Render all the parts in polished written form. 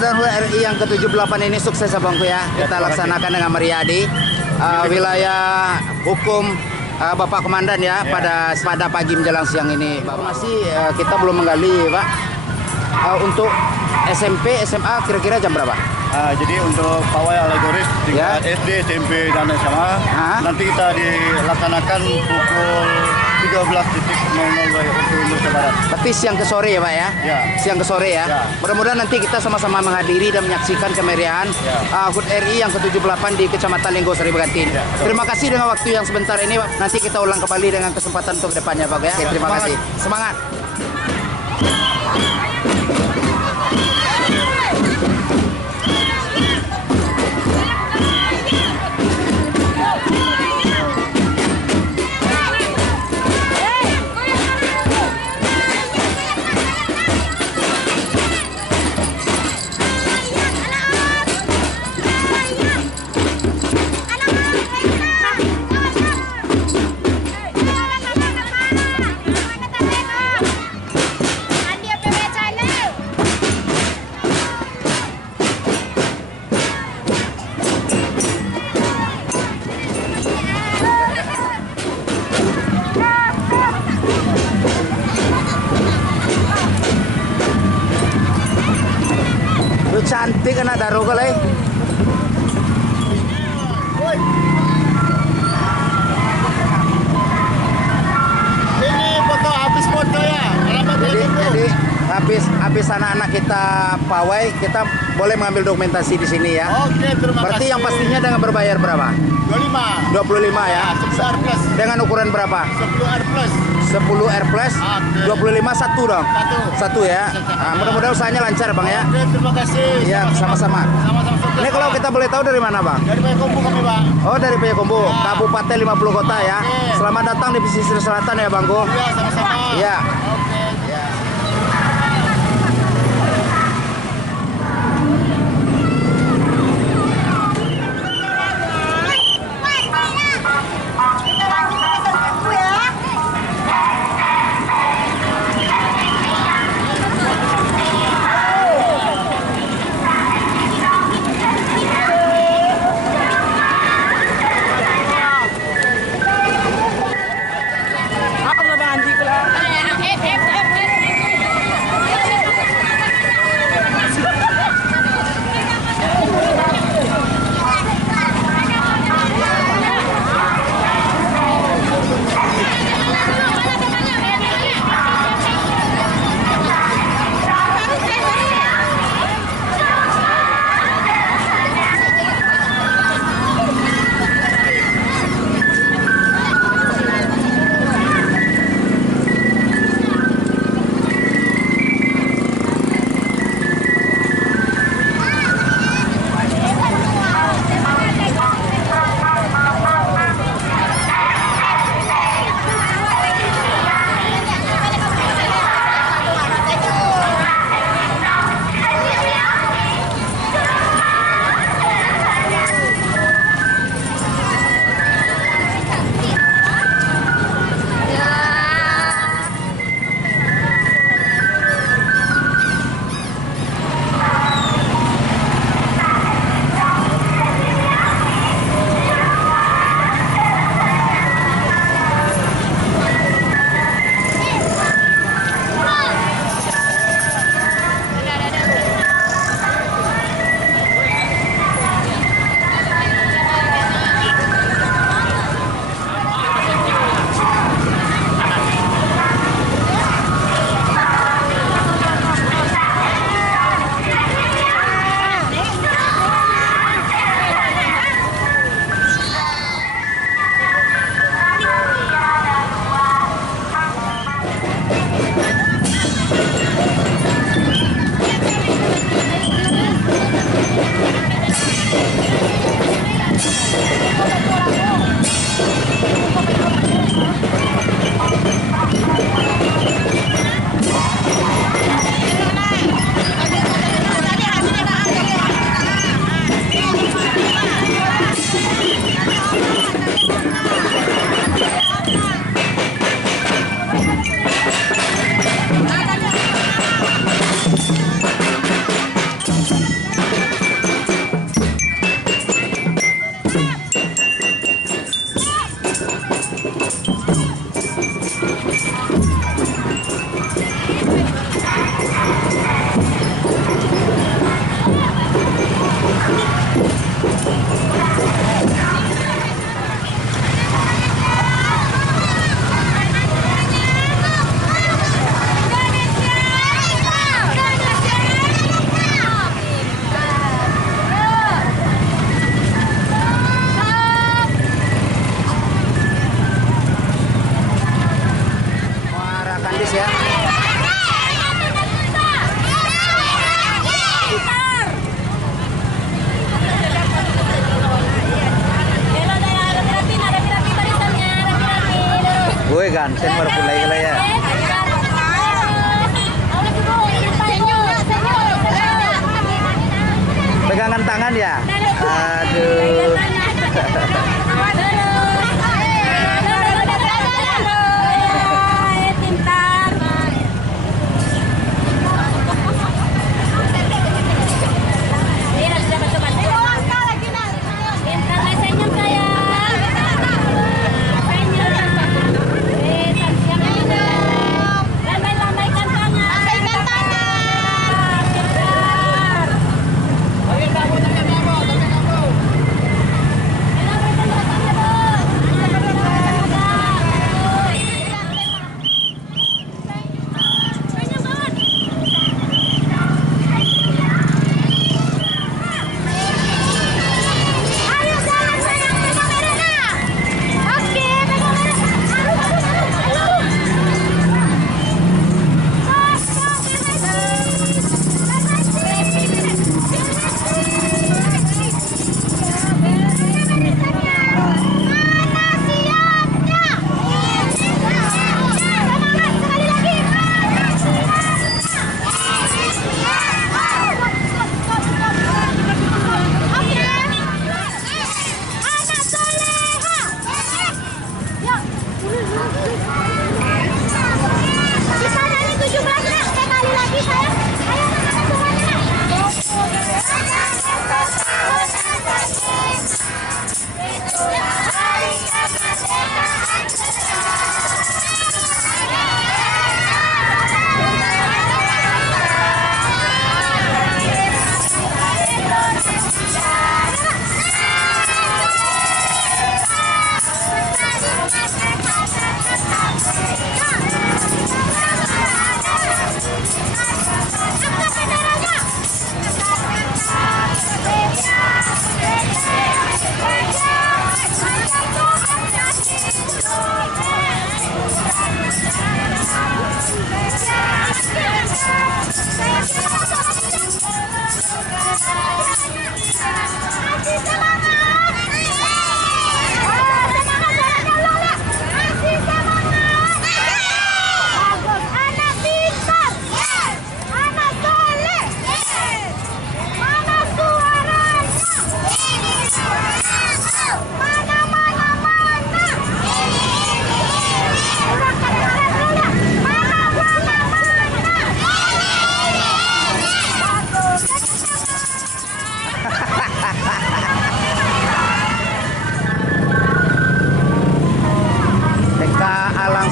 mudah-mudahan HUT RI yang ke-78 ini sukses ya Bangku ya. Kita laksanakan dengan meriah di wilayah hukum Bapak Komandan ya, pada pagi menjelang siang ini. Masih kita belum menggali Pak. Untuk SMP, SMA kira-kira jam berapa? Jadi untuk pawai alegoris tingkat SD, SMP dan SMA nanti kita dilaksanakan pukul 13.00 waktu Indonesia Barat. Berarti siang ke sore ya Pak ya? Ya. Siang ke sore ya? Ya. Mudah-mudahan nanti kita sama-sama menghadiri dan menyaksikan kemeriahan HUT RI yang ke-78 di Kecamatan Lenggo Sari Begantin. Ya, terima kasih dengan waktu yang sebentar ini Pak. Nanti kita ulang kembali dengan kesempatan untuk depannya Pak ya. Oke, terima kasih. Semangat. Lu cantik anak daro kali. Ini foto habis foto ya. Jadi habis anak-anak kita pawai, kita boleh mengambil dokumentasi di sini ya. Oke, terima Berarti kasih. yang pastinya dengan berbayar berapa? 25. 25 ya. 10 R plus. Dengan ukuran berapa? 10 R plus. 10 R plus, Oke. 25 satu dong. Satu. Ya. Mudah-mudahan usahanya lancar Bang ya. Oke, terima kasih. Ya, sama-sama. Sama-sama. Ini kalau kita boleh tahu dari mana Bang? Dari Payakumbu kami, Pak. Oh, dari Payakumbu, Kabupaten 50 Kota ya. Oke. Selamat datang di pesisir selatan ya Bangku. Iya, sama-sama. Ya. Oke. Ya. Ako na ba, hindi ko lang. kan, senior pula ya. Pegangan tangan ya. Aduh.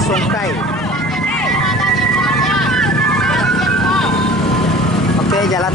Sungkai. Oke, jalan.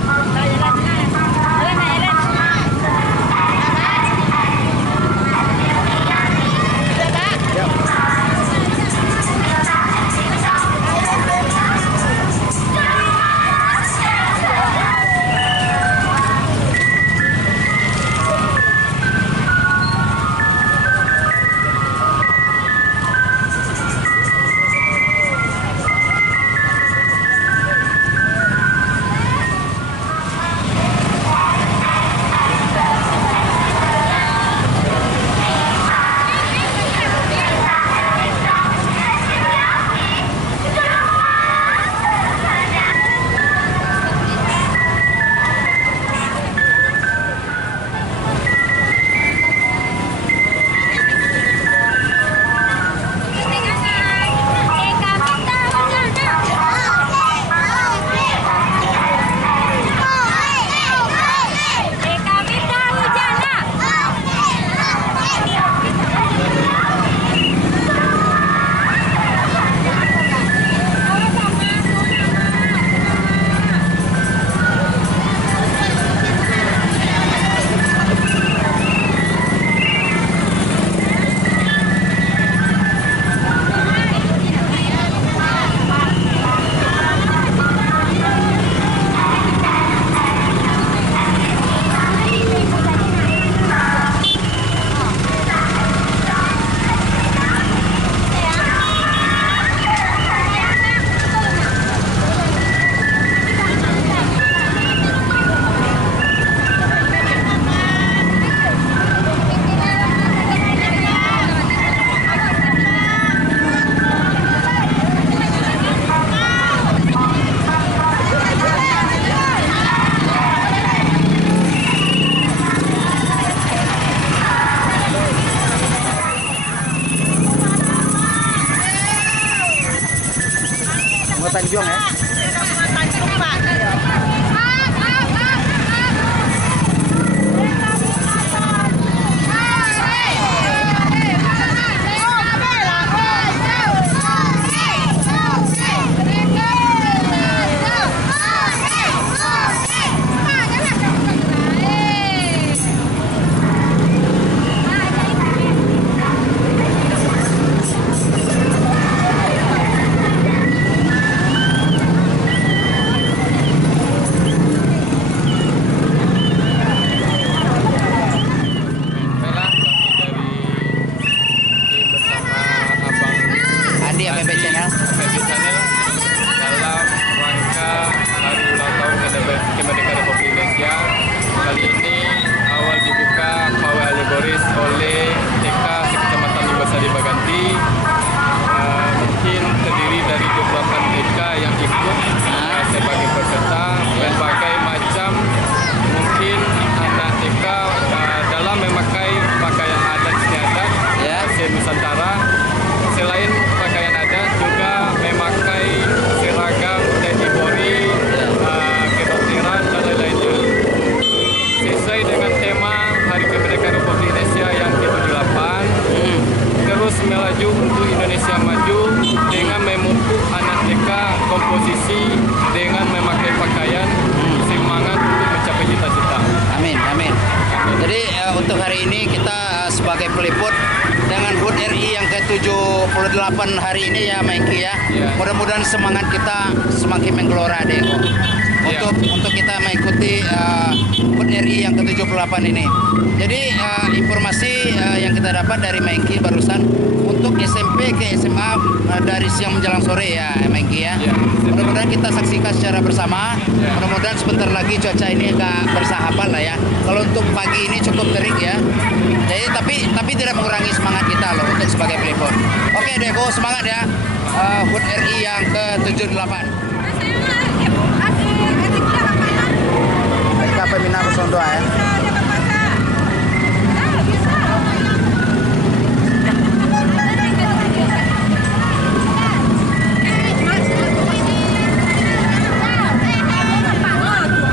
berjuang ya. Tanjung, Pak. Kemerdekaan Republik Indonesia. Kali ini awal dibuka pawai alegoris oleh TK Sekecamatan Limbasari Baganti. Mungkin terdiri dari 28 TK yang ikut sebagai peserta, berbagai macam mungkin anak TK dalam memakai pakaian adat istiadat Asia Nusantara. Selain pakaian adat juga memakai seragam TNI Polri, kedokteran dan lain-lainnya. Sesuai dengan tema Hari Kemerdekaan Republik Indonesia yang ke-8, terus melaju untuk Indonesia maju dengan memupuk anak TK komposisi dengan memakai pakaian semangat untuk mencapai cita-cita. Amin, amin. Jadi untuk hari ini kita sebagai peliput dengan HUT RI yang ke-78 hari ini ya Maengki ya. Mudah-mudahan semangat kita semakin menggelora deh untuk kita mengikuti HUT RI yang ke-78 ini. Jadi informasi yang kita dapat dari Maengki barusan untuk SMP ke SMA dari siang menjelang sore ya Maengki ya. Mudah-mudahan kita saksikan secara bersama. Mudah-mudahan sebentar lagi cuaca ini agak bersahabat lah ya. Kalau untuk pagi ini cukup terik ya. Jadi tapi tidak mengurangi semangat kita loh untuk sebagai peliput. Oke Deko, semangat ya. HUT RI yang ke-78. Kapan minat Sondo ya?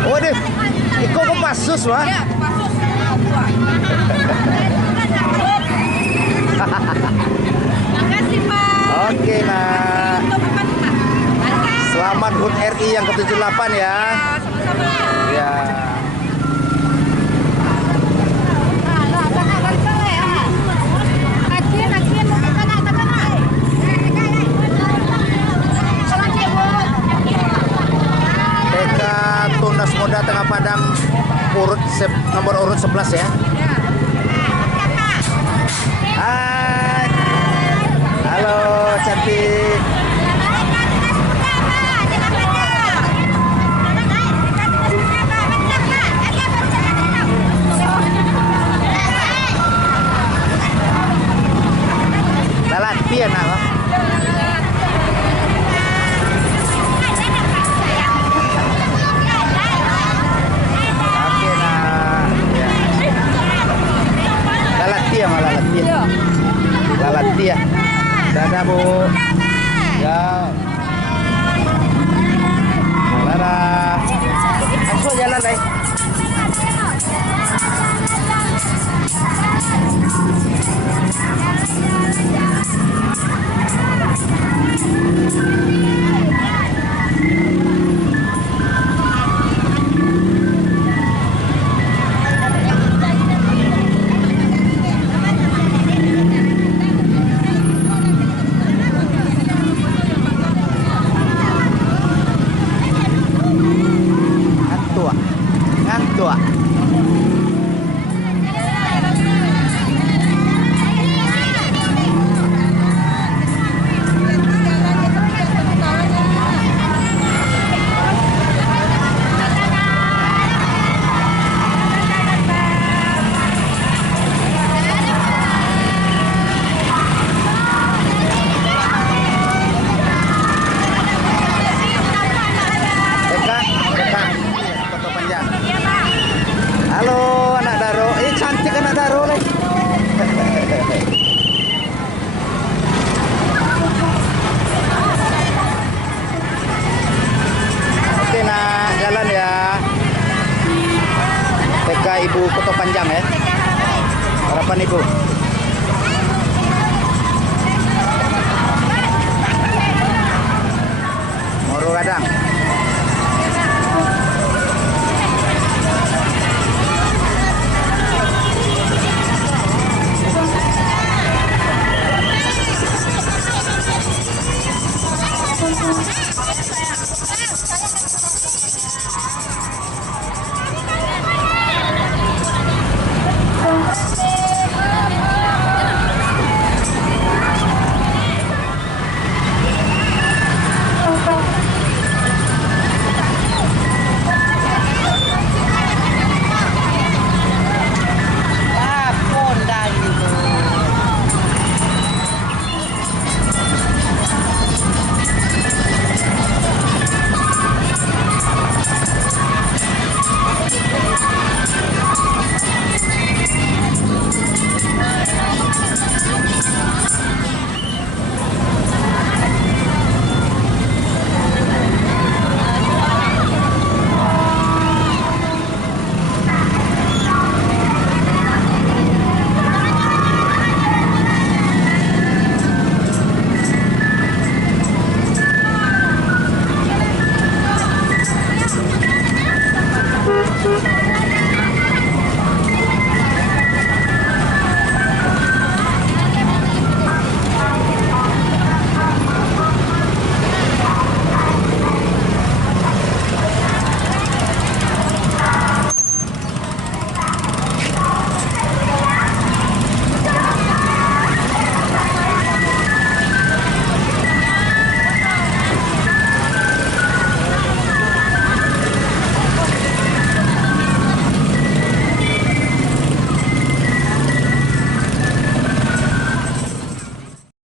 Waduh, ikut ke pasus wah. Ya, pasus. Makasih Pak. Oke nak. Selamat HUT RI yang ke-78 ya. Sama-sama. Ya. TK Tunas Muda Tengah Padang nomor urut 11 ya. Hai. Halo cantik. Latihan apa? Lalatia. Dadah Bu. Ya. Dadah. Masuk jalan deh. keluarga Ibu Kuto Panjang ya. Harapan Ibu. Moro Gadang.